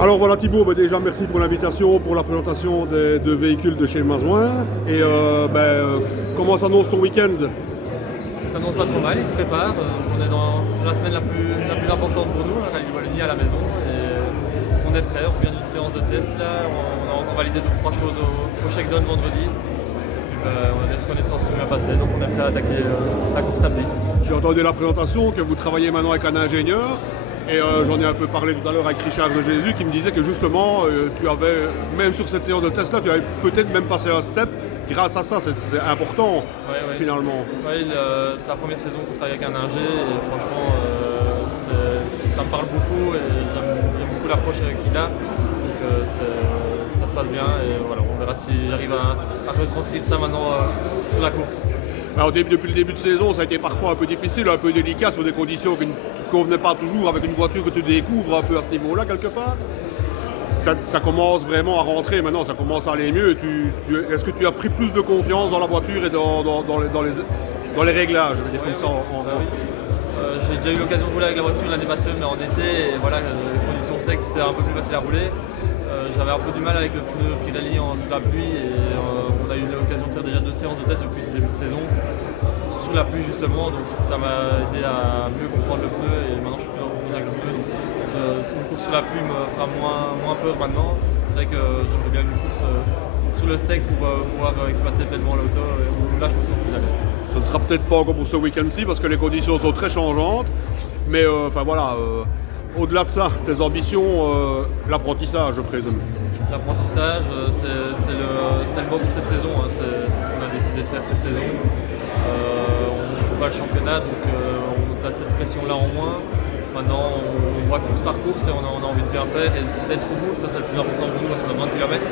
Alors voilà Thibaut, déjà merci pour l'invitation, pour la présentation des deux véhicules de chez Mazouin. Et comment s'annonce ton week-end? Ça s'annonce pas trop mal, il se prépare. On est dans la semaine la plus importante pour nous, la Rallye Wallonie à la maison. Et on est prêt, on vient d'une séance de test là, on a encore validé 2-3 choses au Shakedown vendredi. Puis, on a des reconnaissances qui sont bien passées, donc on est prêt à attaquer la course samedi. J'ai entendu la présentation que vous travaillez maintenant avec un ingénieur. Et j'en ai un peu parlé tout à l'heure avec Richard de Jésus qui me disait que justement, tu avais, même sur cette séance de test là, tu avais peut-être même passé un step. Grâce à ça, c'est important finalement. Oui, c'est la première saison qu'on travaille avec un ingé et franchement, ça me parle beaucoup et j'aime beaucoup l'approche qu'il a. Donc ça se passe bien et voilà, on verra si j'arrive à retranscrire ça maintenant sur la course. Alors, depuis le début de saison, ça a été parfois un peu difficile, un peu délicat sur des conditions qui ne convenaient pas toujours avec une voiture que tu découvres un peu à ce niveau-là quelque part. Ça commence vraiment à rentrer maintenant, ça commence à aller mieux. Est-ce que tu as pris plus de confiance dans la voiture et dans les réglages, je veux dire comme ça oui. J'ai déjà eu l'occasion de rouler avec la voiture l'année passée, mais en été, et voilà, les conditions secs, c'est un peu plus facile à rouler. J'avais un peu du mal avec le pneu Pirelli sous la pluie et on a eu l'occasion de faire déjà 2 séances de test depuis le début de saison sous la pluie justement, donc ça m'a aidé à mieux comprendre le pneu et maintenant je suis plus en confiance avec le pneu. Donc, une course sous la pluie me fera moins peur maintenant. C'est vrai que j'aimerais bien une course sur le sec pour pouvoir exploiter pleinement l'auto où là je me sens plus à l'aise. Ce ne sera peut-être pas encore pour ce week-end-ci parce que les conditions sont très changeantes, mais au-delà de ça, tes ambitions, l'apprentissage, je présume. L'apprentissage, c'est le mot pour cette saison, hein. C'est ce qu'on a décidé de faire cette saison. On ne joue pas le championnat, donc on a cette pression-là en moins. Maintenant, on voit course par course et on a envie de bien faire et d'être au bout, ça c'est le plus important pour nous parce qu'on a 20 km.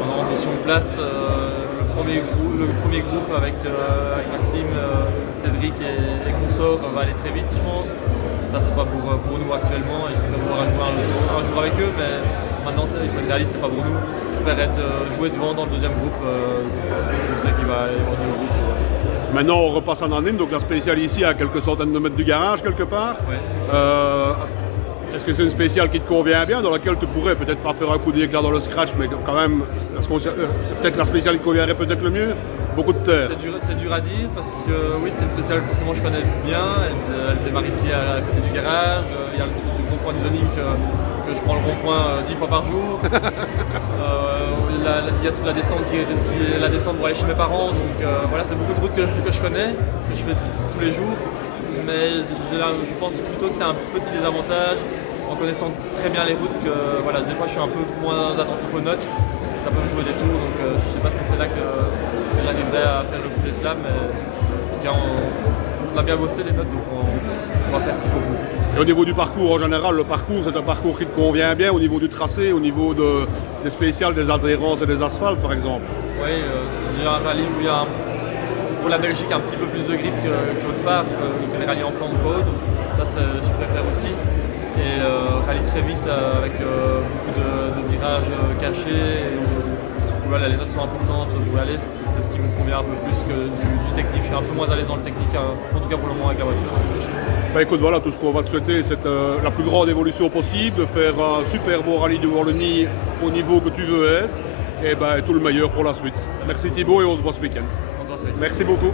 Maintenant, ambition de place, le premier groupe avec Maxime, Cédric et consorts va aller très vite, je pense. Ça, c'est pas pour nous actuellement et j'espère pouvoir jouer un jour avec eux, mais maintenant, il faut être réaliste, c'est pas pour nous. J'espère jouer devant dans le deuxième groupe, je sais qu'il va y avoir du groupe. Maintenant, on repasse en année, donc la spéciale ici à quelques centaines de mètres du garage, quelque part. Ouais. Est-ce que c'est une spéciale qui te convient bien, dans laquelle tu pourrais peut-être pas faire un coup d'éclat dans le scratch, mais quand même, c'est peut-être la spéciale qui te conviendrait peut-être le mieux? Beaucoup de terre. C'est dur à dire parce que oui, c'est une spéciale forcément je connais bien. Elle démarre ici à côté du garage. Il y a le truc du rond-point du zoning que je prends le rond-point 10 fois par jour. Il y a toute la descente qui est la descente pour aller chez mes parents. Donc voilà, c'est beaucoup de routes que je connais, que je fais tous les jours. Mais je pense plutôt que c'est un petit désavantage en connaissant très bien les routes que voilà, des fois je suis un peu moins attentif aux notes. Ça peut me jouer des tours, donc je ne sais pas si c'est là que j'arriverai à faire le coup d'éclat, mais en tout cas on a bien bossé les notes, donc on va faire ce qu'il faut. Et au niveau du parcours en général, le parcours c'est un parcours qui te convient bien au niveau du tracé, au niveau des spéciales, des adhérences et des asphaltes par exemple? Oui, c'est déjà un rallye où il y a pour la Belgique un petit peu plus de grip qu'autre part, que les rallyes en Flandre ou autre. Ça je préfère aussi. Et rallye très vite avec beaucoup de virages cachés. Voilà, les notes sont importantes pour aller, c'est ce qui me convient un peu plus que du technique. Je suis un peu moins à l'aise dans le technique, en tout cas pour le moment avec la voiture. Écoute, voilà, tout ce qu'on va te souhaiter, c'est la plus grande évolution possible, de faire un super beau rallye de Wallonie au niveau que tu veux être, et tout le meilleur pour la suite. Merci Thibaut et on se voit ce week-end. On se voit ce week-end. Merci beaucoup.